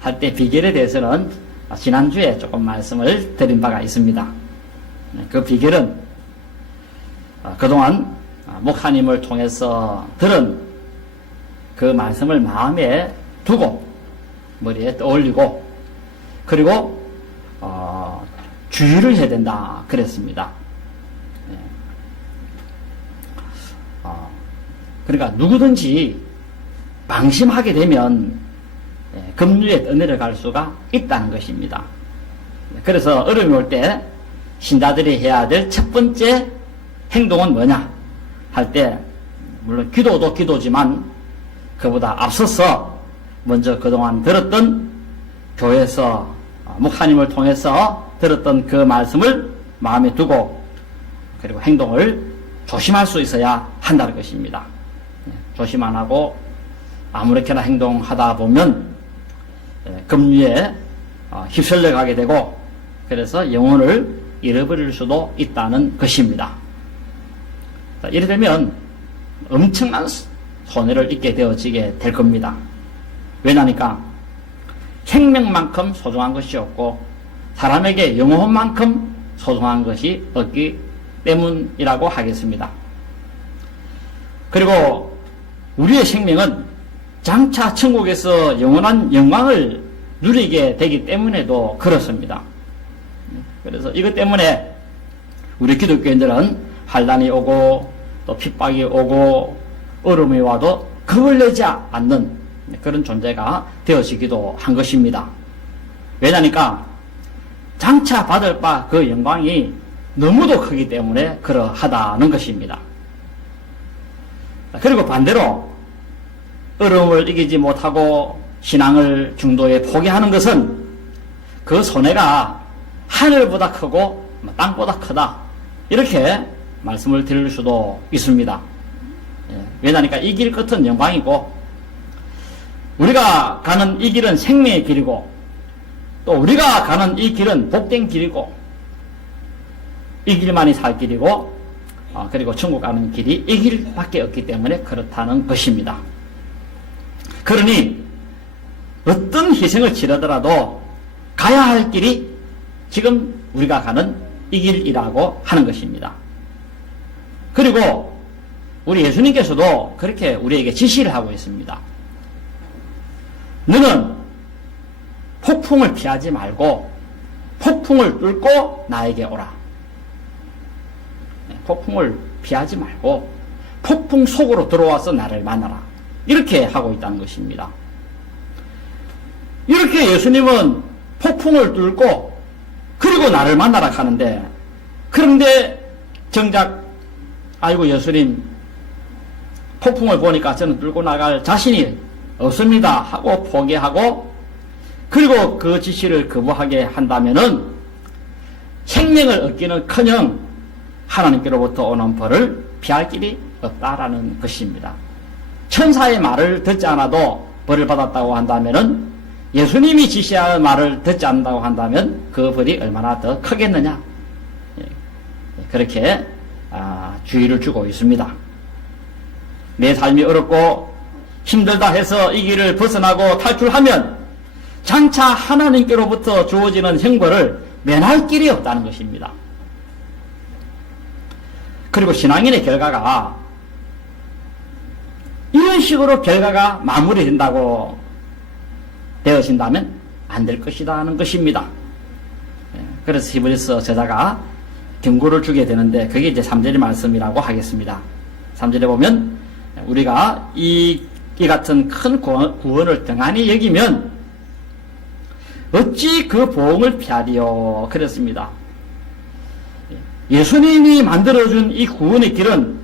할 때 비결에 대해서는 지난주에 조금 말씀을 드린 바가 있습니다. 그 비결은 그동안 목사님을 통해서 들은 그 말씀을 마음에 두고 머리에 떠올리고 그리고 주의를 해야 된다 그랬습니다. 그러니까 누구든지 방심하게 되면 급류에 떠내려갈 수가 있다는 것입니다. 그래서 어려움이 올 때 신자들이 해야 될 첫 번째 행동은 뭐냐 할 때 물론 기도도 기도지만 그보다 앞서서 먼저 그동안 들었던 교회에서 목사님을 통해서 들었던 그 말씀을 마음에 두고 그리고 행동을 조심할 수 있어야 한다는 것입니다. 조심 안 하고 아무렇게나 행동하다 보면 급류에 휩쓸려 가게 되고 그래서 영혼을 잃어버릴 수도 있다는 것입니다. 이래 되면 엄청난 손해를 입게 되어지게 될 겁니다. 왜냐니까 생명만큼 소중한 것이 없고 사람에게 영혼만큼 소중한 것이 없기 때문이라고 하겠습니다. 그리고 우리의 생명은 장차 천국에서 영원한 영광을 누리게 되기 때문에도 그렇습니다. 그래서 이것 때문에 우리 기독교인들은 환난이 오고 또 핍박이 오고 어려움이 와도 겁을 내지 않는 그런 존재가 되어지기도 한 것입니다. 왜냐니까 장차 받을 바 그 영광이 너무도 크기 때문에 그러하다는 것입니다. 그리고 반대로 어려움을 이기지 못하고 신앙을 중도에 포기하는 것은 그 손해가 하늘보다 크고 땅보다 크다 이렇게 말씀을 드릴 수도 있습니다. 왜냐니까 이 길 끝은 영광이고 우리가 가는 이 길은 생명의 길이고 또 우리가 가는 이 길은 복된 길이고 이 길만이 살 길이고 그리고 천국 가는 길이 이 길밖에 없기 때문에 그렇다는 것입니다. 그러니 어떤 희생을 치르더라도 가야 할 길이 지금 우리가 가는 이 길이라고 하는 것입니다. 그리고 우리 예수님께서도 그렇게 우리에게 지시를 하고 있습니다. 너는 폭풍을 피하지 말고 폭풍을 뚫고 나에게 오라. 폭풍을 피하지 말고 폭풍 속으로 들어와서 나를 만나라. 이렇게 하고 있다는 것입니다. 이렇게 예수님은 폭풍을 뚫고 그리고 나를 만나라 하는데 그런데 정작 아이고 예수님 폭풍을 보니까 저는 뚫고 나갈 자신이 없습니다 하고 포기하고 그리고 그 지시를 거부하게 한다면은 생명을 얻기는커녕 하나님께로부터 오는 벌을 피할 길이 없다라는 것입니다. 천사의 말을 듣지 않아도 벌을 받았다고 한다면은 예수님이 지시할 말을 듣지 않는다고 한다면 그 벌이 얼마나 더 크겠느냐 그렇게 주의를 주고 있습니다. 내 삶이 어렵고 힘들다 해서 이 길을 벗어나고 탈출하면 장차 하나님께로부터 주어지는 형벌을 면할 길이 없다는 것입니다. 그리고 신앙인의 결과가 이런 식으로 결과가 마무리된다고 되어진다면 안 될 것이다 하는 것입니다. 그래서 히브리서 저자가 경고를 주게 되는데 그게 이제 3절의 말씀이라고 하겠습니다. 3절에 보면 우리가 이 같은 큰 구원을 등한히 여기면 어찌 그 보응을 피하리요 그랬습니다. 예수님이 만들어준 이 구원의 길은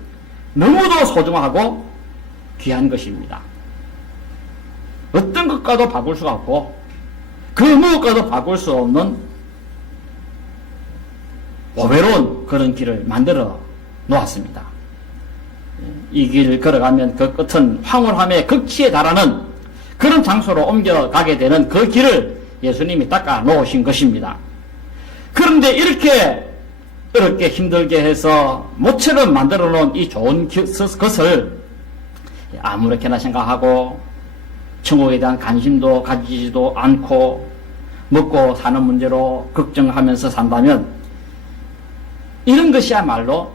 너무도 소중하고 귀한 것입니다. 어떤 것과도 바꿀 수가 없고 그 무엇과도 바꿀 수 없는 보배로운 그런 길을 만들어 놓았습니다. 이 길을 걸어가면 그 끝은 황홀함의 극치에 달하는 그런 장소로 옮겨가게 되는 그 길을 예수님이 닦아 놓으신 것입니다. 그런데 이렇게 어렵게 힘들게 해서 모처럼 만들어 놓은 이 좋은 것을 아무렇게나 생각하고 천국에 대한 관심도 가지지도 않고 먹고 사는 문제로 걱정하면서 산다면 이런 것이야말로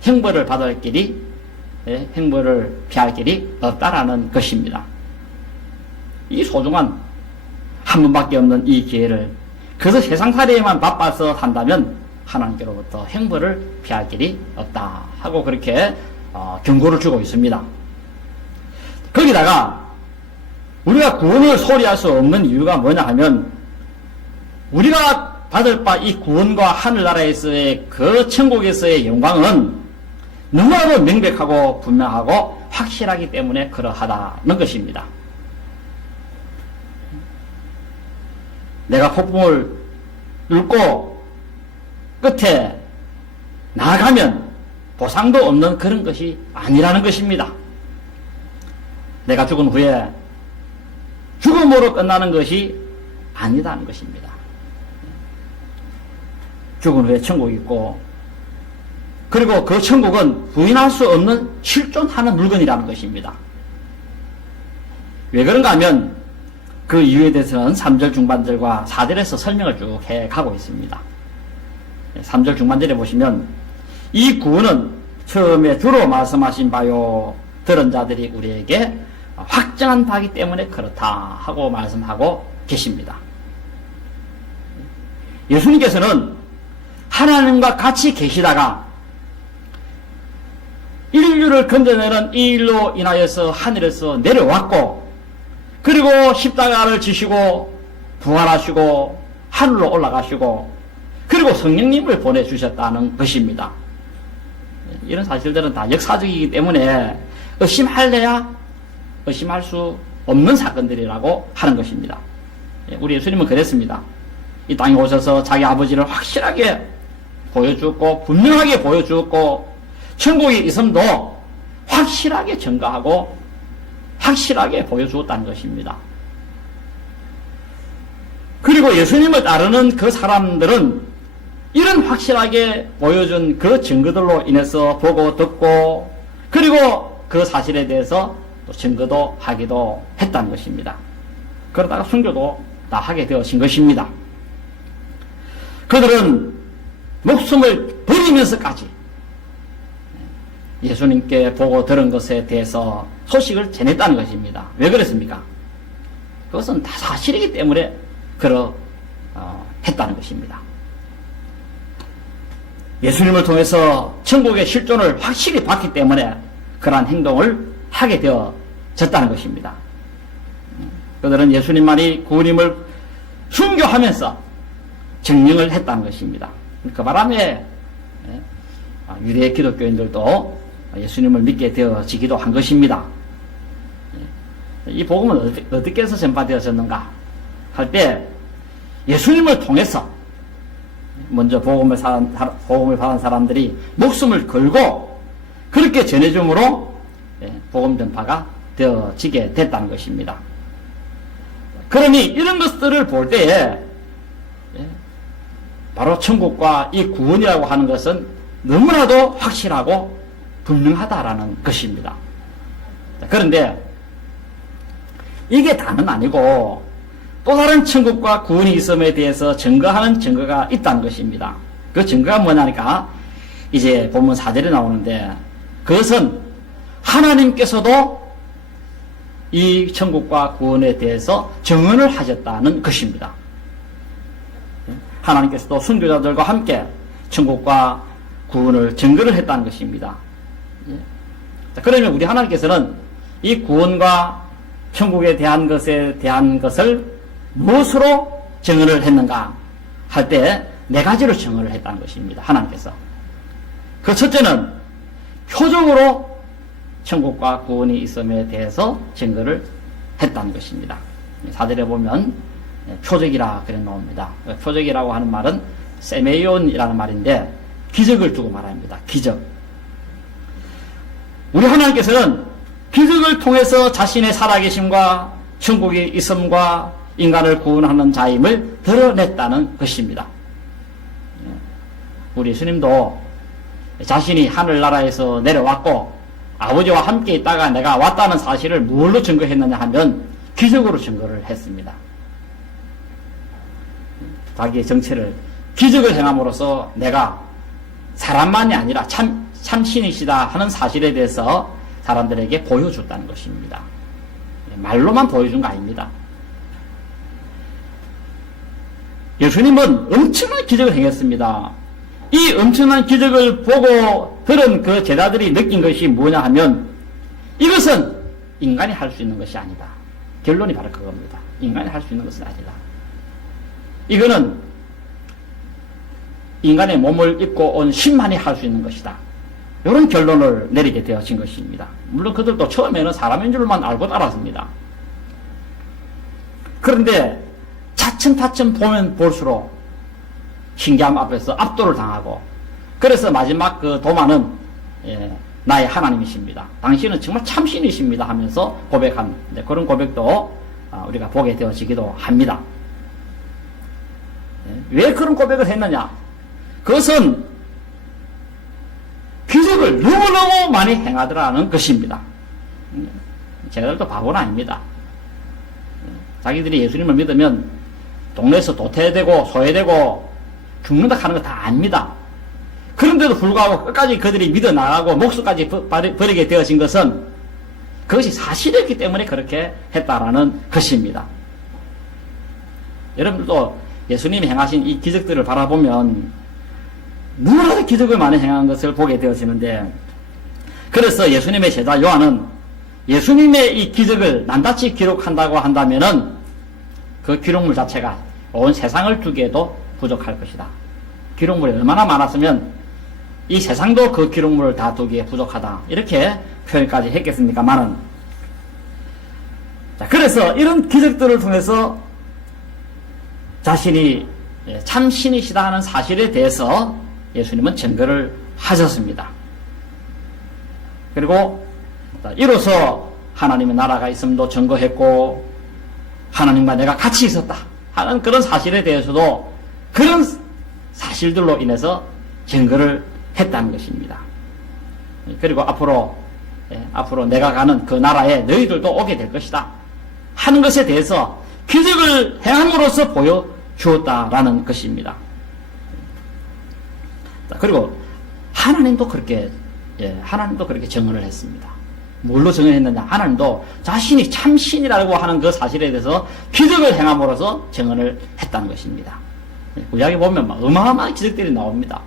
형벌을 받을 길이, 형벌을 피할 길이 없다라는 것입니다. 이 소중한 한 번밖에 없는 이 기회를 그래서 세상살이에만 바빠서 산다면 하나님께로부터 형벌을 피할 길이 없다 하고 그렇게 경고를 주고 있습니다. 거기다가 우리가 구원을 소리할 수 없는 이유가 뭐냐 하면 우리가 받을 바 이 구원과 하늘나라에서의 그 천국에서의 영광은 너무나도 명백하고 분명하고 확실하기 때문에 그러하다는 것입니다. 내가 폭풍을 뚫고 끝에 나아가면 보상도 없는 그런 것이 아니라는 것입니다. 내가 죽은 후에 죽음으로 끝나는 것이 아니다는 것입니다. 죽은 후에 천국이 있고 그리고 그 천국은 부인할 수 없는 실존하는 물건이라는 것입니다. 왜 그런가 하면 그 이유에 대해서는 3절 중반절과 4절에서 설명을 쭉 해가고 있습니다. 3절 중반절에 보시면 이 구원은 처음에 주로 말씀하신 바요 들은 자들이 우리에게 확정한 바이기 때문에 그렇다 하고 말씀하고 계십니다. 예수님께서는 하나님과 같이 계시다가 인류를 건져내는 이 일로 인하여서 하늘에서 내려왔고 그리고 십자가를 지시고 부활하시고 하늘로 올라가시고 그리고 성령님을 보내주셨다는 것입니다. 이런 사실들은 다 역사적이기 때문에 의심할래야 의심할 수 없는 사건들이라고 하는 것입니다. 우리 예수님은 그랬습니다. 이 땅에 오셔서 자기 아버지를 확실하게 보여주었고 분명하게 보여주었고 천국에 있음도 확실하게 증거하고 확실하게 보여주었다는 것입니다. 그리고 예수님을 따르는 그 사람들은 이런 확실하게 보여준 그 증거들로 인해서 보고 듣고 그리고 그 사실에 대해서 또 증거도 하기도 했다는 것입니다. 그러다가 순교도 다 하게 되어진 것입니다. 그들은 목숨을 버리면서까지 예수님께 보고 들은 것에 대해서 소식을 전했다는 것입니다. 왜 그랬습니까? 그것은 다 사실이기 때문에 했다는 것입니다. 예수님을 통해서 천국의 실존을 확실히 봤기 때문에 그러한 행동을 하게 되어졌다는 것입니다. 그들은 예수님만이 구원임을 순교하면서 증명을 했다는 것입니다. 그 바람에 유대 기독교인들도 예수님을 믿게 되어지기도 한 것입니다. 이 복음은 어떻게 해서 전파되어졌는가 할 때 예수님을 통해서 먼저 복음을 받은 사람들이 목숨을 걸고 그렇게 전해줌으로 복음 전파가 되어지게 됐다는 것입니다. 그러니 이런 것들을 볼 때에 바로 천국과 이 구원이라고 하는 것은 너무나도 확실하고 분명하다라는 것입니다. 그런데 이게 다는 아니고 또 다른 천국과 구원이 있음에 대해서 증거하는 증거가 있다는 것입니다. 그 증거가 뭐냐니까 이제 본문 4절에 나오는데 그것은 하나님께서도 이 천국과 구원에 대해서 증언을 하셨다는 것입니다. 하나님께서도 순교자들과 함께 천국과 구원을 증거를 했다는 것입니다. 그러면 우리 하나님께서는 이 구원과 천국에 대한 것을 무엇으로 증언을 했는가 할 때 네 가지로 증언을 했다는 것입니다. 하나님께서. 그 첫째는 표적으로 천국과 구원이 있음에 대해서 증거를 했다는 것입니다. 4절에 보면 표적이라 그래 나옵니다. 표적이라고 하는 말은 세메이온이라는 말인데 기적을 두고 말합니다. 기적. 우리 하나님께서는 기적을 통해서 자신의 살아계심과 천국에 있음과 인간을 구원하는 자임을 드러냈다는 것입니다. 우리 예수님도 자신이 하늘나라에서 내려왔고 아버지와 함께 있다가 내가 왔다는 사실을 뭘로 증거했느냐 하면 기적으로 증거를 했습니다. 자기의 정체를 기적을 행함으로써 내가 사람만이 아니라 참신이시다 하는 사실에 대해서 사람들에게 보여줬다는 것입니다. 말로만 보여준 거 아닙니다. 예수님은 엄청난 기적을 행했습니다. 이 엄청난 기적을 보고 들은 그 제자들이 느낀 것이 뭐냐 하면 이것은 인간이 할 수 있는 것이 아니다. 결론이 바로 그겁니다. 인간이 할 수 있는 것은 아니다. 이거는 인간의 몸을 입고 온 신만이 할 수 있는 것이다. 이런 결론을 내리게 되어진 것입니다. 물론 그들도 처음에는 사람인 줄만 알고 따랐습니다. 그런데 차츰차츰 보면 볼수록 신기함 앞에서 압도를 당하고 그래서 마지막 그 도마는 나의 하나님이십니다. 당신은 정말 참신이십니다 하면서 고백한 그런 고백도 우리가 보게 되어지기도 합니다. 왜 그런 고백을 했느냐? 그것은 기적을 너무너무 많이 행하더라는 것입니다. 제자들도 바보는 아닙니다. 자기들이 예수님을 믿으면 동네에서 도태되고 소외되고 죽는다 하는 거 다 압니다. 그런데도 불구하고 끝까지 그들이 믿어 나가고 목숨까지 버리게 되어진 것은 그것이 사실이었기 때문에 그렇게 했다라는 것입니다. 여러분들도 예수님이 행하신 이 기적들을 바라보면 무엇보다 기적을 많이 행한 것을 보게 되어지는데 그래서 예수님의 제자 요한은 예수님의 이 기적을 낱낱이 기록한다고 한다면은 그 기록물 자체가 온 세상을 두기에도 부족할 것이다. 기록물이 얼마나 많았으면 이 세상도 그 기록물을 다 두기에 부족하다. 이렇게 표현까지 했겠습니까만은. 자, 그래서 이런 기적들을 통해서 자신이 참신이시다 하는 사실에 대해서 예수님은 증거를 하셨습니다. 그리고 이로써 하나님의 나라가 있음도 증거했고 하나님과 내가 같이 있었다 하는 그런 사실에 대해서도 그런 사실들로 인해서 증거를 했다는 것입니다. 그리고 앞으로 내가 가는 그 나라에 너희들도 오게 될 것이다 하는 것에 대해서 기적을 행함으로써 보여주었다라는 것입니다. 그리고 하나님도 그렇게 증언을 했습니다. 뭘로 증언했느냐? 하나님도 자신이 참신이라고 하는 그 사실에 대해서 기적을 행함으로써 증언을 했다는 것입니다. 구약에 보면 어마어마한 기적들이 나옵니다.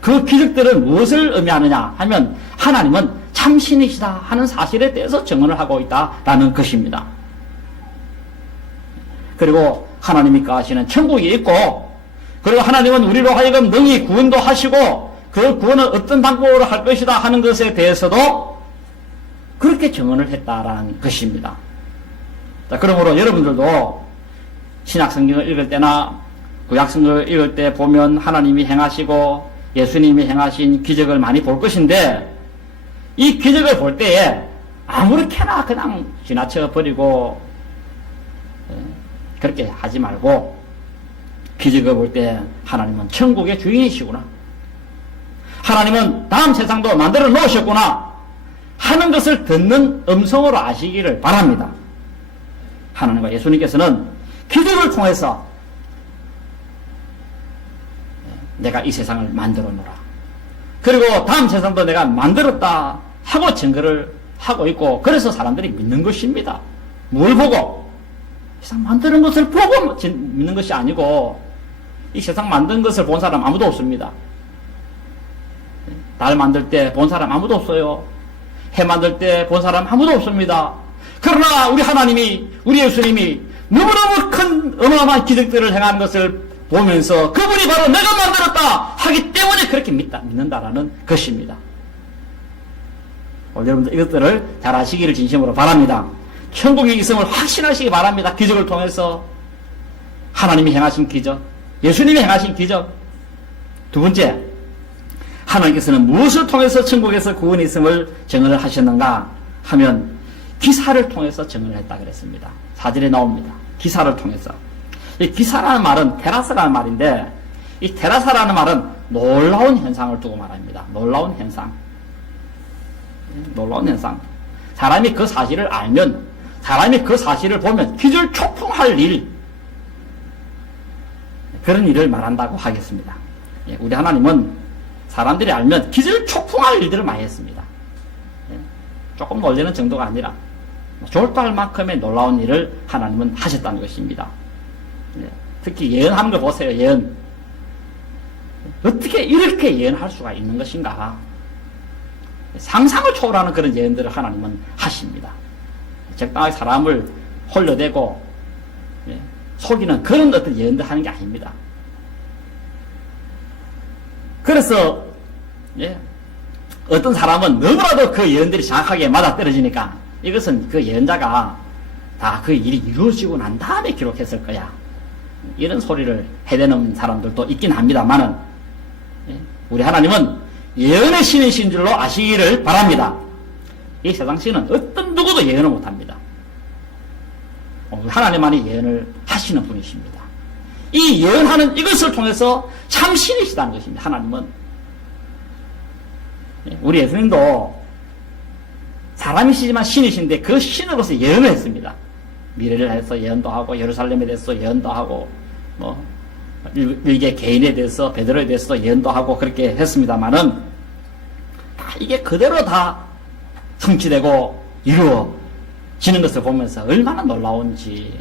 그 기적들은 무엇을 의미하느냐 하면 하나님은 참신이시다 하는 사실에 대해서 증언을 하고 있다라는 것입니다. 그리고 하나님이 가시는 천국이 있고 그리고 하나님은 우리로 하여금 능히 구원도 하시고 그 구원은 어떤 방법으로 할 것이다 하는 것에 대해서도 그렇게 증언을 했다라는 것입니다. 자, 그러므로 여러분들도 신약 성경을 읽을 때나 구약 성경을 읽을 때 보면 하나님이 행하시고 예수님이 행하신 기적을 많이 볼 것인데 이 기적을 볼 때에 아무렇게나 그냥 지나쳐 버리고 그렇게 하지 말고 기적을 볼 때 하나님은 천국의 주인이시구나. 하나님은 다음 세상도 만들어 놓으셨구나 하는 것을 듣는 음성으로 아시기를 바랍니다. 하나님과 예수님께서는 기적을 통해서 내가 이 세상을 만들어 놓으라. 그리고 다음 세상도 내가 만들었다 하고 증거를 하고 있고 그래서 사람들이 믿는 것입니다. 뭘 보고? 세상 만드는 것을 보고 믿는 것이 아니고 이 세상 만든 것을 본 사람 아무도 없습니다. 달 만들 때 본 사람 아무도 없어요. 해 만들 때 본 사람 아무도 없습니다. 그러나 우리 하나님이 우리 예수님이 너무너무 큰 어마어마한 기적들을 행하는 것을 보면서 그분이 바로 내가 만들었다 하기 때문에 그렇게 믿는다라는 것입니다. 여러분들 이것들을 잘 아시기를 진심으로 바랍니다. 천국의 있음을 확신하시기 바랍니다. 기적을 통해서 하나님이 행하신 기적, 예수님이 행하신 기적. 두 번째, 하나님께서는 무엇을 통해서 천국에서 구원이 있음을 증언을 하셨는가 하면 기사를 통해서 증언을 했다 그랬습니다. 사절에 나옵니다. 기사를 통해서. 이 기사라는 말은 테라스라는 말인데 이 테라사라는 말은 놀라운 현상을 두고 말합니다. 놀라운 현상. 놀라운 현상. 사람이 그 사실을 알면 사람이 그 사실을 보면 기절초풍할 일, 그런 일을 말한다고 하겠습니다. 예, 우리 하나님은 사람들이 알면 기절초풍할 일들을 많이 했습니다. 예, 조금 놀라는 정도가 아니라 졸도할 만큼의 놀라운 일을 하나님은 하셨다는 것입니다. 예, 특히 예언하는 거 보세요. 예언. 어떻게 이렇게 예언할 수가 있는 것인가? 상상을 초월하는 그런 예언들을 하나님은 하십니다. 적당하게 사람을 홀려대고 속이는 그런 어떤 예언들 하는 게 아닙니다. 그래서 어떤 사람은 너무나도 그 예언들이 정확하게 맞아떨어지니까 이것은 그 예언자가 다 그 일이 이루어지고 난 다음에 기록했을 거야, 이런 소리를 해대는 사람들도 있긴 합니다만은, 우리 하나님은 예언의 신이신 줄로 아시기를 바랍니다. 이 세상 신은 어떤 누구도 예언을 못합니다. 하나님만이 예언을 하시는 분이십니다. 이 예언하는 이것을 통해서 참 신이시다는 것입니다. 하나님은. 우리 예수님도 사람이시지만 신이신데 그 신으로서 예언을 했습니다. 미래를 해서 예언도 하고, 예루살렘에 대해서 예언도 하고, 일개 개인에 대해서, 베드로에 대해서 예언도 하고 그렇게 했습니다만은, 다 이게 그대로 다 성취되고 이루어지는 것을 보면서 얼마나 놀라운지.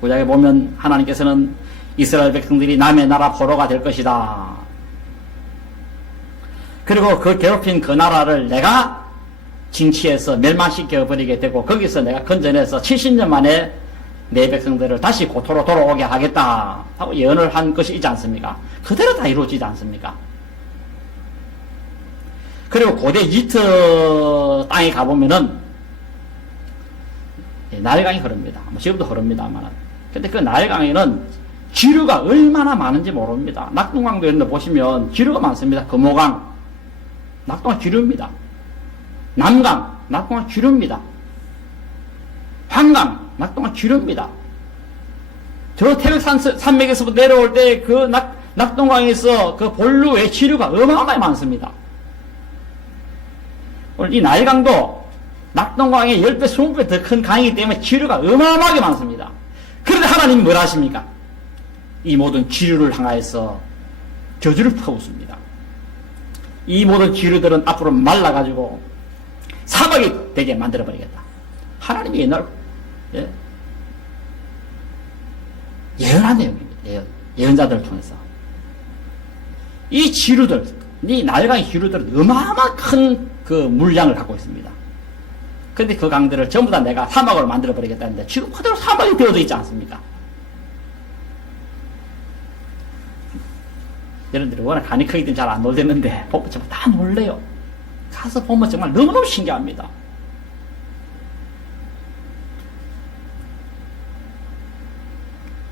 구약에 보면 하나님께서는 이스라엘 백성들이 남의 나라 포로가 될 것이다. 그리고 그 괴롭힌 그 나라를 내가 징치해서 멸망시켜버리게 되고, 거기서 내가 건져내서 70년 만에 내 백성들을 다시 고토로 돌아오게 하겠다 하고 예언을 한 것이 있지 않습니까? 그대로 다 이루어지지 않습니까? 그리고 고대 이집트 땅에 가보면은 나일강이 흐릅니다. 지금도 흐릅니다만, 근데 그 나일강에는 지류가 얼마나 많은지 모릅니다. 낙동강도 이런 데 보시면 지류가 많습니다. 금호강, 낙동강 지류입니다. 남강, 낙동강 지류입니다. 환강, 낙동강 지류입니다. 저 태백산맥에서 내려올 때 그 낙동강에서 그 본류의 지류가 어마어마하게 많습니다. 오늘 이 나일강도 낙동강의 10배, 20배 더 큰 강이기 때문에 지류가 어마어마하게 많습니다. 그런데 하나님이 뭘 하십니까? 이 모든 지류를 향하여서 저주를 퍼붓습니다. 이 모든 지류들은 앞으로 말라가지고 사막이 되게 만들어버리겠다. 하나님이 옛날 예언한 내용입니다. 예언자들을 통해서. 이 지류들, 이 나일강의 지류들은 어마어마한 큰 그 물량을 갖고 있습니다. 근데 그 강들을 전부 다 내가 사막으로 만들어버리겠다는데 지금 그대로 사막이 되어져 있지 않습니까? 여러분들이 워낙 간이 크기 때문에 잘 안 놀겠는데 보면 정말 다 놀래요. 가서 보면 정말 너무너무 신기합니다.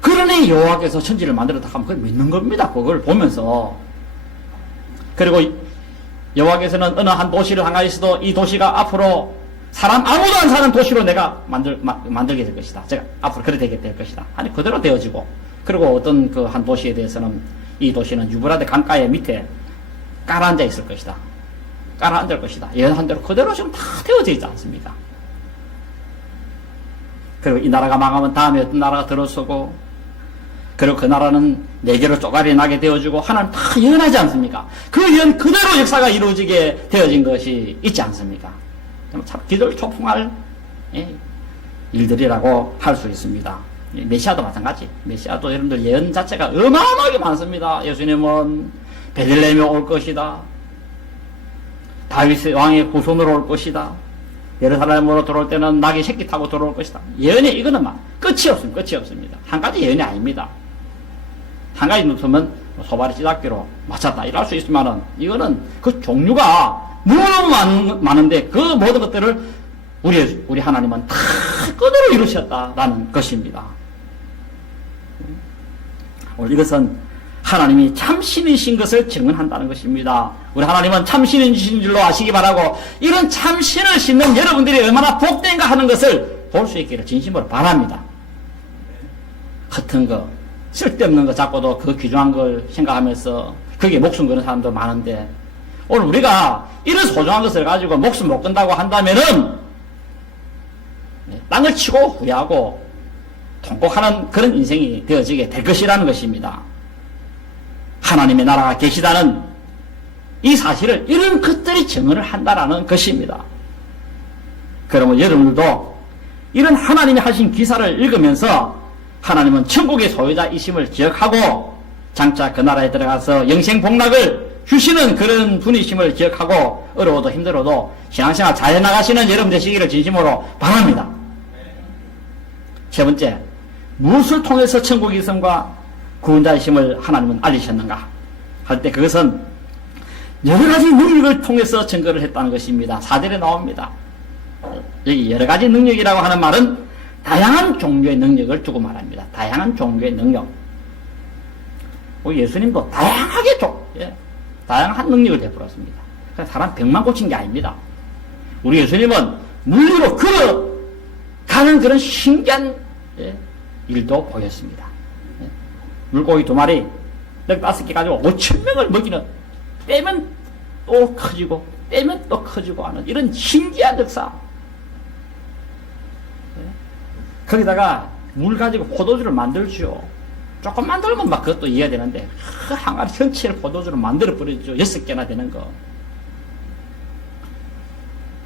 그러니 여호와께서 천지를 만들었다 하면 그걸 믿는 겁니다. 그걸 보면서. 그리고 여호와께서는 어느 한 도시를 향하여서도 이 도시가 앞으로 사람 아무도 안 사는 도시로 내가 만들게 될 것이다. 제가 앞으로 그렇게 되게 될 것이다. 아니 그대로 되어지고, 그리고 어떤 그 한 도시에 대해서는 이 도시는 유브라데 강가의 밑에 깔아앉아 있을 것이다. 깔아앉을 것이다. 예언한 대로 그대로 지금 다 되어져 있지 않습니까? 그리고 이 나라가 망하면 다음에 어떤 나라가 들어서고, 그리고 그 나라는 네 개로 쪼가리 나게 되어지고, 하나님 다 예언하지 않습니까? 그 예언 그대로 역사가 이루어지게 되어진 것이 있지 않습니까? 참 기절초풍할 일들이라고 할 수 있습니다. 메시아도 마찬가지. 메시아도 여러분들 예언 자체가 어마어마하게 많습니다. 예수님은 베들레헴에 올 것이다. 다윗 왕의 후손으로 올 것이다. 예루살렘으로 들어올 때는 낙이 새끼 타고 들어올 것이다. 예언이 이거는 막 끝이 없습니다. 끝이 없습니다. 한 가지 예언이 아닙니다. 한 가지 놓으면 소발이 찌닫기로 맞췄다 이럴 수 있지만은, 이거는 그 종류가 너무 많은데 그 모든 것들을 우리 하나님은 다 그대로 이루셨다라는 것입니다. 오늘 이것은 하나님이 참신이신 것을 증언한다는 것입니다. 우리 하나님은 참신이신 줄로 아시기 바라고, 이런 참신을 신는 여러분들이 얼마나 복된가 하는 것을 볼 수 있기를 진심으로 바랍니다. 허튼 거, 쓸데없는 거 잡고도 그 귀중한 걸 생각하면서 거기에 목숨 거는 사람도 많은데, 오늘 우리가 이런 소중한 것을 가지고 목숨 못 건다고 한다면은 땅을 치고 후회하고 통곡하는 그런 인생이 되어지게 될 것이라는 것입니다. 하나님의 나라가 계시다는 이 사실을 이런 것들이 증언을 한다라는 것입니다. 그러면 여러분들도 이런 하나님이 하신 기사를 읽으면서 하나님은 천국의 소유자이심을 기억하고 장차 그 나라에 들어가서 영생복락을 주시는 그런 분이심을 기억하고 어려워도 힘들어도 신앙생활 잘 해나가시는 여러분 되시기를 진심으로 바랍니다. 세 번째, 무엇을 통해서 천국의 있음과 구원자이심을 하나님은 알리셨는가 할 때 그것은 여러 가지 능력을 통해서 증거를 했다는 것입니다. 4절에 나옵니다. 여기 여러 가지 능력이라고 하는 말은 다양한 종류의 능력을 두고 말합니다. 다양한 종류의 능력. 예수님도 다양하게 다양한 능력을 베풀었습니다. 사람 병만 고친 게 아닙니다. 우리 예수님은 물리로 걸어가는 그런 신기한 일도 보였습니다. 물고기 2마리, 떡 5개 가지고 5,000명을 먹이는, 빼면 또 커지고 빼면 또 커지고 하는 이런 신기한 역사. 거기다가 물 가지고 포도주를 만들죠. 조금 만들면 막 그것도 이해가 되는데 그 항아리 전체를 포도주를 만들어 버리죠. 6개나 되는 거.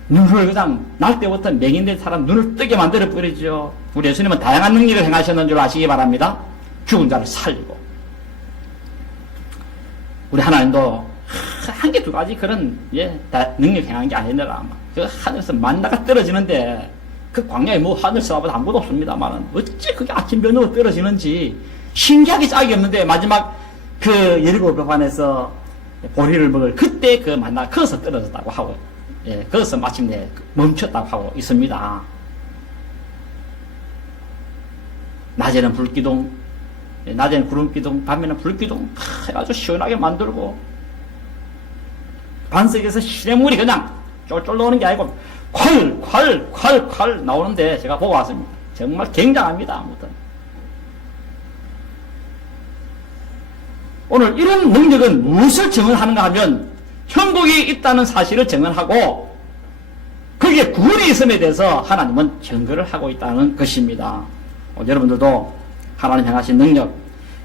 눈을 그냥 날 때부터 맹인된 사람 눈을 뜨게 만들어 버리죠. 우리 예수님은 다양한 능력을 행하셨는 줄 아시기 바랍니다. 죽은 자를 살리고. 우리 하나님도 한 개 두 가지 그런 능력 행한 게 아니라 그 하늘에서 만나가 떨어지는데 그 광야에 뭐 하늘에서 와봐도 아무것도 없습니다만은 어찌 그게 아침변으로 떨어지는지 신기하게 짝이 없는데 마지막 그 여리고 배반에서 보리를 먹을 그때 그 만나가 거기서 떨어졌다고 하고 거기서 마침내 멈췄다고 하고 있습니다. 낮에는 불기둥, 낮에는 구름기둥, 밤에는 불기둥 해가지고 시원하게 만들고 반석에서 시냇물이 그냥 쫄쫄 나오는 게 아니고 콸 나오는데 제가 보고 왔습니다. 정말 굉장합니다. 아무튼 오늘 이런 능력은 무엇을 증언하는가 하면 천국이 있다는 사실을 증언하고 거기에 구원이 있음에 대해서 하나님은 증거를 하고 있다는 것입니다. 여러분들도 하나님 행하신 능력,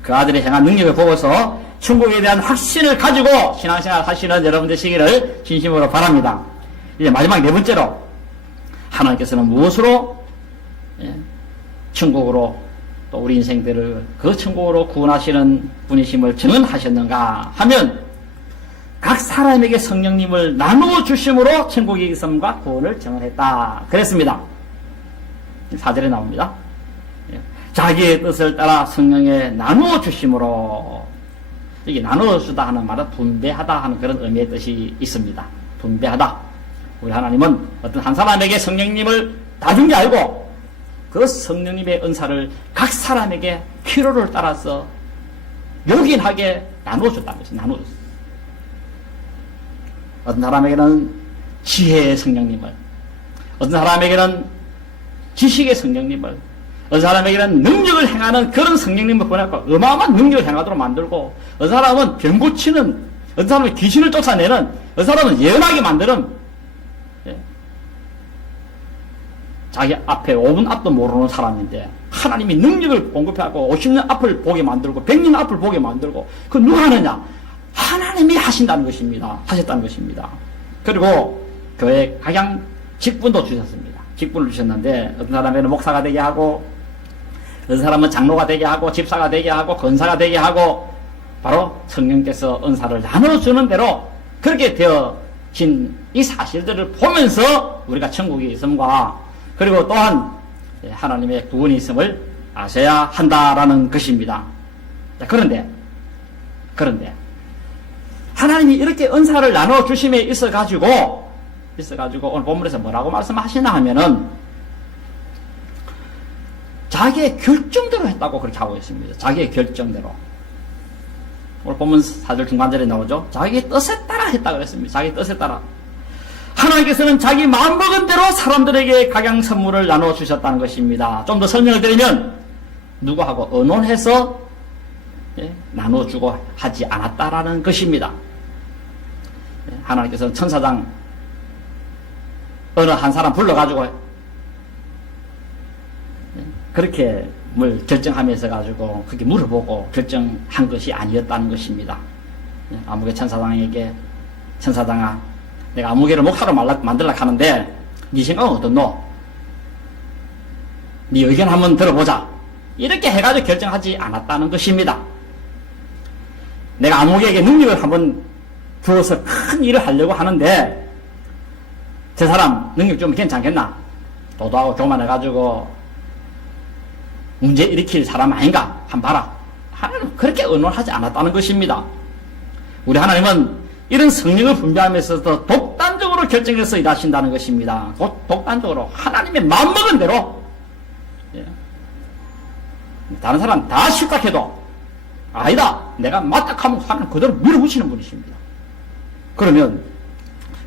그 아들이 행한 능력을 보고서 천국에 대한 확신을 가지고 신앙생활 하시는 여러분 되시기를 진심으로 바랍니다. 이제 마지막 네 번째로 하나님께서는 무엇으로 천국으로 또 우리 인생들을 그 천국으로 구원하시는 분이심을 증언하셨는가 하면 각 사람에게 성령님을 나누어 주심으로 천국의 있음과 구원을 증언했다. 그랬습니다. 4절에 나옵니다. 자기의 뜻을 따라 성령에 나누어 주심으로. 이게 나누어 주다 하는 말은 분배하다 하는 그런 의미의 뜻이 있습니다. 분배하다. 우리 하나님은 어떤 한 사람에게 성령님을 다 준 게 아니고 그 성령님의 은사를 각 사람에게 필요를 따라서 요긴하게 나누어 줬다는 것이 나누어 줬어요. 어떤 사람에게는 지혜의 성령님을, 어떤 사람에게는 지식의 성령님을, 어떤 사람에게는 능력을 행하는 그런 성령님을 보내고 어마어마한 능력을 행하도록 만들고, 어떤 사람은 병 고치는, 어떤 사람은 귀신을 쫓아내는, 어떤 사람은 예언하게 만드는, 자기 앞에 5분 앞도 모르는 사람인데 하나님이 능력을 공급하고 50년 앞을 보게 만들고 100년 앞을 보게 만들고, 그 누가 하느냐? 하나님이 하신다는 것입니다. 하셨다는 것입니다. 그리고 교회 각양 직분도 주셨습니다. 직분을 주셨는데 어떤 사람에는 목사가 되게 하고, 어떤 사람은 장로가 되게 하고, 집사가 되게 하고, 권사가 되게 하고, 바로 성령께서 은사를 나눠주는 대로 그렇게 되어진 이 사실들을 보면서 우리가 천국에 있음과, 그리고 또한 하나님의 구원이 있음을 아셔야 한다라는 것입니다. 자, 그런데 하나님이 이렇게 은사를 나눠 주심에 있어가지고 오늘 본문에서 뭐라고 말씀하시나 하면은 자기의 결정대로 했다고 그렇게 하고 있습니다. 자기의 결정대로. 오늘 본문 4절 중간절에 나오죠. 자기의 뜻에 따라 했다고 그랬습니다. 자기 뜻에 따라. 하나님께서는 자기 마음먹은 대로 사람들에게 각양 선물을 나눠 주셨다는 것입니다. 좀 더 설명을 드리면 누구하고 의논해서 나눠주고 하지 않았다라는 것입니다. 하나님께서는 천사장 어느 한 사람 불러가지고 그렇게 뭘 결정하면서 가지고 그렇게 물어보고 결정한 것이 아니었다는 것입니다. 아무개 천사장에게 천사장아 내가 아무개를 목사로 만들려고 하는데 네 생각은 어떻노? 네 의견 한번 들어보자. 이렇게 해가지고 결정하지 않았다는 것입니다. 내가 아무개에게 능력을 한번 주어서 큰 일을 하려고 하는데 저 사람 능력 좀 괜찮겠나? 도도하고 교만해가지고 문제 일으킬 사람 아닌가? 한번 봐라. 하나님은 그렇게 의논하지 않았다는 것입니다. 우리 하나님은 이런 성령을 분배하면서도 독단적으로 결정해서 일하신다는 것입니다. 독단적으로 하나님의 마음먹은 대로. 예. 다른 사람 다 실각해도 아니다 내가 맞다 하면 하나님 그대로 밀어붙이는 분이십니다. 그러면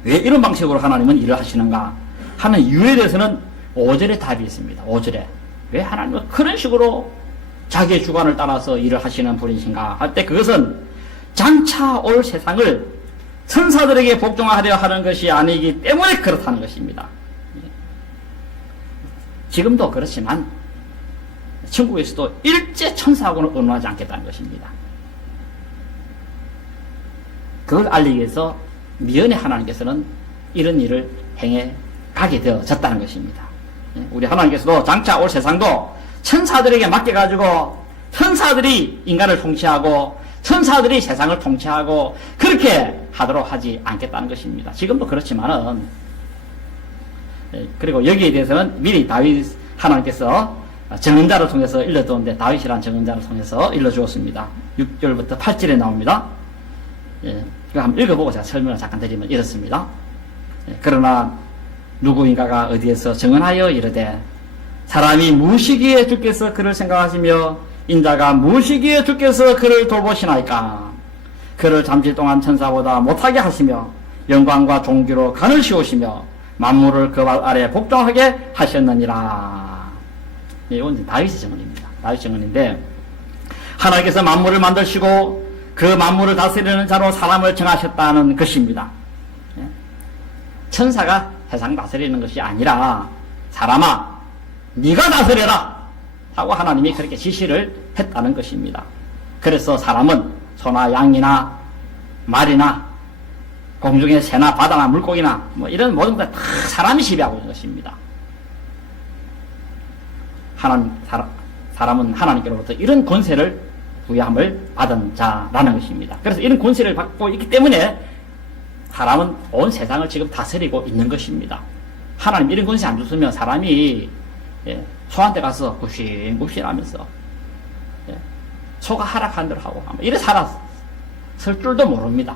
왜 이런 방식으로 하나님은 일을 하시는가 하는 이유에 대해서는 5절에 답이 있습니다. 5절에 왜 하나님은 그런 식으로 자기의 주관을 따라서 일을 하시는 분이신가 할 때 그것은 장차 올 세상을 천사들에게 복종하려 하는 것이 아니기 때문에 그렇다는 것입니다. 지금도 그렇지만 천국에서도 일제 천사하고는 의논하지 않겠다는 것입니다. 그걸 알리기 위해서 미연에 하나님께서는 이런 일을 행해 가게 되어졌다는 것입니다. 우리 하나님께서도 장차 올 세상도 천사들에게 맡겨가지고 천사들이 인간을 통치하고 천사들이 세상을 통치하고 그렇게 하도록 하지 않겠다는 것입니다. 지금도 그렇지만은 그리고 여기에 대해서는 미리 다윗 하나님께서 정언자를 통해서 일러주었는데 다윗이라는 정언자를 통해서 일러주었습니다. 6절부터 8절에 나옵니다. 이거 한번 읽어보고 제가 설명을 잠깐 드리면 이렇습니다. 그러나 누구인가가 어디에서 정언하여 이르되 사람이 무시기에 주께서 그를 생각하시며 인자가 무시기에 주께서 그를 돌보시나이까 그를 잠시 동안 천사보다 못하게 하시며 영광과 존귀로 간을 씌우시며 만물을 그 발 아래 복종하게 하셨느니라. 이건 다윗의 정언입니다. 다윗의 정언인데 하나님께서 만물을 만드시고 그 만물을 다스리는 자로 사람을 정하셨다는 것입니다. 천사가 세상 다스리는 것이 아니라 사람아 네가 다스려라 하고 하나님이 그렇게 지시를 했다는 것입니다. 그래서 사람은 소나 양이나 말이나 공중의 새나 바다나 물고기나 뭐 이런 모든 것 다 사람이 지배하고 있는 것입니다. 사람은 하나님께로부터 이런 권세를 부여함을 받은 자라는 것입니다. 그래서 이런 권세를 받고 있기 때문에 사람은 온 세상을 지금 다스리고 있는 것입니다. 하나님 이런 권세 안 줬으면 사람이 소한테 가서 굽신굽신하면서 소가 하락한 대로 하고 이래 살았을 줄도 모릅니다.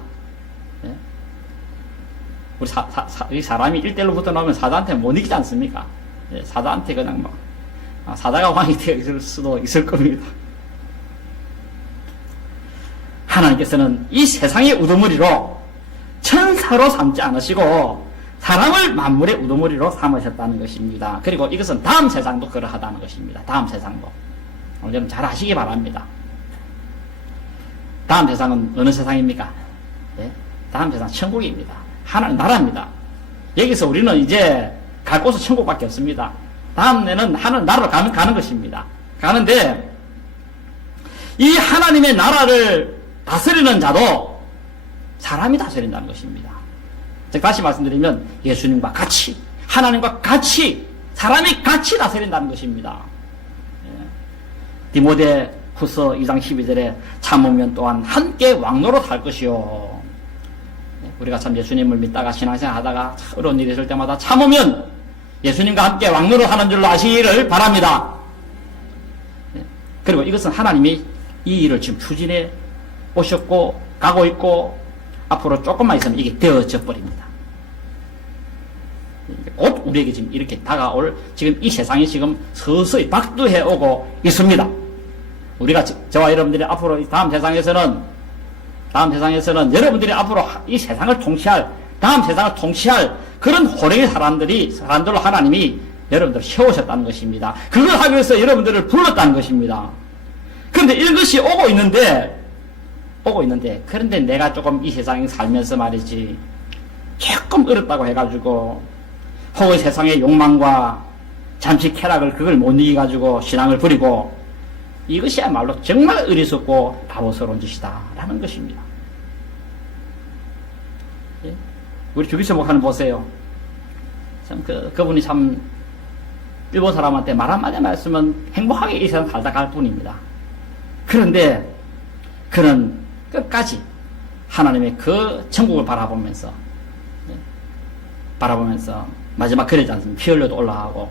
우리 사람이 1대1로부터 나오면 사자한테 못 이기지 않습니까? 사자한테 그냥 사자가 왕이 되어 있을 수도 있을 겁니다. 하나님께서는 이 세상의 우두머리로 천사로 삼지 않으시고 사람을 만물의 우두머리로 삼으셨다는 것입니다. 그리고 이것은 다음 세상도 그러하다는 것입니다. 다음 세상도. 오늘 잘 아시기 바랍니다. 다음 세상은 어느 세상입니까? 네? 다음 세상은 천국입니다. 하나님 나라입니다. 여기서 우리는 이제 갈 곳은 천국밖에 없습니다. 다음에는 하나님 나라로 가는 것입니다. 가는데 이 하나님의 나라를 다스리는 자도 사람이 다스린다는 것입니다. 즉 다시 말씀드리면 예수님과 같이 하나님과 같이 사람이 같이 다스린다는 것입니다. 디모데 후서 2장 12절에 참으면 또한 함께 왕노릇 할 것이요. 우리가 참 예수님을 믿다가 신앙생활 하다가 어려운 일이 있을 때마다 참으면 예수님과 함께 왕노릇 하는 줄로 아시기를 바랍니다. 그리고 이것은 하나님이 이 일을 지금 추진해 오셨고 가고 있고 앞으로 조금만 있으면 이게 되어져 버립니다. 곧 우리에게 지금 이렇게 다가올 지금 이 세상이 지금 서서히 박두해 오고 있습니다. 우리가 저와 여러분들이 앞으로 다음 세상에서는 여러분들이 앞으로 이 세상을 통치할 다음 세상을 통치할 그런 호령의 사람들로 하나님이 여러분들을 세우셨다는 것입니다. 그걸 하기 위해서 여러분들을 불렀다는 것입니다. 그런데 이런 것이 오고 있는데 그런데 내가 조금 이 세상에 살면서 말이지 조금 어렵다고 해가지고 혹은 세상의 욕망과 잠시 쾌락을 그걸 못 이겨가지고 신앙을 버리고 이것이야말로 정말 어리석고 바보스러운 짓이다 라는 것입니다. 예? 우리 주기수 목사님 보세요. 참 그분이 참 일본 사람한테 말 한마디 말씀은 행복하게 이 세상 살다 갈 뿐입니다. 그런데 그는 끝까지 하나님의 그 천국을 바라보면서 마지막 그랬지 않습니까? 피 흘려도 올라가고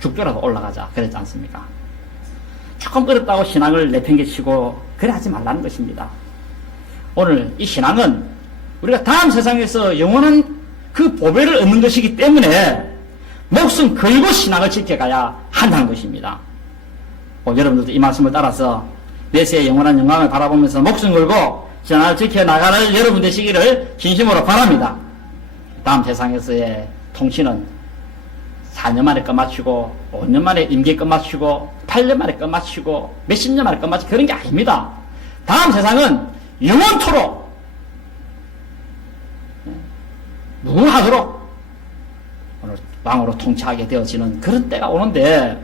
죽더라도 올라가자 그랬지 않습니까? 조금 어렵다고 신앙을 내팽개치고 그래 하지 말라는 것입니다. 오늘 이 신앙은 우리가 다음 세상에서 영원한 그 보배를 얻는 것이기 때문에 목숨 걸고 신앙을 지켜가야 한다는 것입니다. 여러분들도 이 말씀을 따라서 내세의 영원한 영광을 바라보면서 목숨 걸고 신앙을 지켜나가는 여러분 되시기를 진심으로 바랍니다. 다음 세상에서의 통치는 4년 만에 끝마치고 5년 만에 임기 끝마치고 8년 만에 끝마치고 몇십 년 만에 끝마치고 그런 게 아닙니다. 다음 세상은 영원토록 무궁하도록 오늘 왕으로 통치하게 되어지는 그런 때가 오는데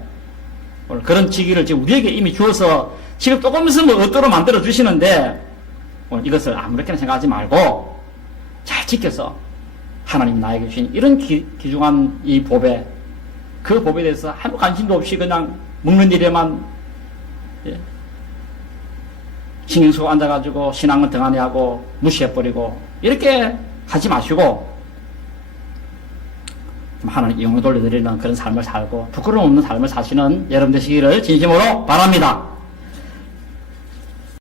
오늘 그런 직위를 지금 우리에게 이미 주어서 지금 조금 있으면 얻도록 만들어 주시는데 오늘 이것을 아무렇게나 생각하지 말고 잘 지켜서 하나님 나에게 주신 이런 귀중한 이 보배, 그 보배에 대해서 아무 관심도 없이 그냥 먹는 일에만 신경 쓰고 앉아가지고 신앙을 등한히 하고 무시해버리고 이렇게 하지 마시고 하나님 영광 돌려드리는 그런 삶을 살고 부끄러움 없는 삶을 사시는 여러분 되시기를 진심으로 바랍니다.